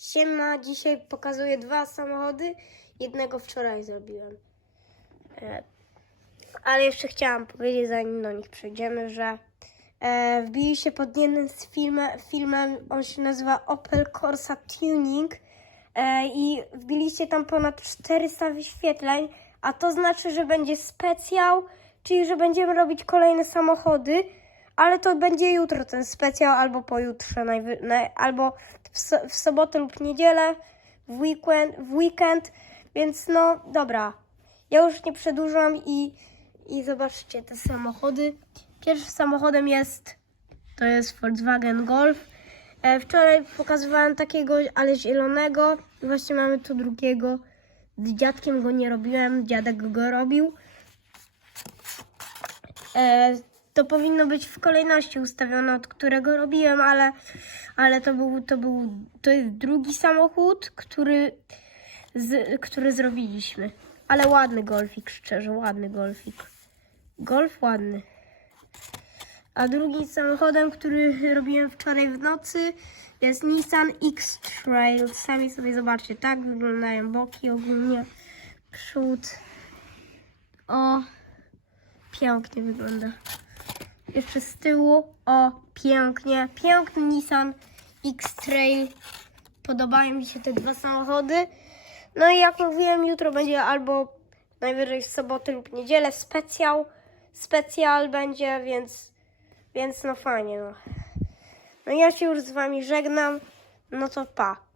Siema, dzisiaj pokazuję dwa samochody. Jednego wczoraj zrobiłem. E, ale jeszcze chciałam powiedzieć, zanim do nich przejdziemy, że e, wbiliście pod jednym z filmem, filmem, on się nazywa Opel Corsa Tuning e, i wbiliście tam ponad 400 wyświetleń, a to znaczy, że będzie specjał, czyli że będziemy robić kolejne samochody, ale to będzie jutro ten specjał, albo pojutrze, najwy, naj, albo w, so, w sobotę lub niedzielę, w weekend, w weekend, więc no dobra. Ja już nie przedłużam i, i zobaczcie te samochody. Pierwszym samochodem jest, to jest Volkswagen Golf. E, wczoraj pokazywałem takiego, ale zielonego. I właśnie mamy tu drugiego. Z dziadkiem go nie robiłem, dziadek go robił. E, to powinno być w kolejności ustawione, od którego robiłem, ale, ale to był, to był, to jest drugi samochód, który, z, który zrobiliśmy. Ale ładny golfik, szczerze, ładny golfik. Golf ładny. A drugim samochodem, który robiłem wczoraj w nocy, jest Nissan X-Trail. Sami sobie zobaczcie, tak wyglądają boki ogólnie, przód. O, pięknie wygląda. Jeszcze z tyłu, o, pięknie, piękny Nissan X-Trail. Podobają mi się te dwa samochody. No i jak mówiłem, jutro będzie albo najwyżej w sobotę lub niedzielę specjał. Specjal będzie, więc, więc no fajnie. No. no ja się już z wami żegnam. No to pa.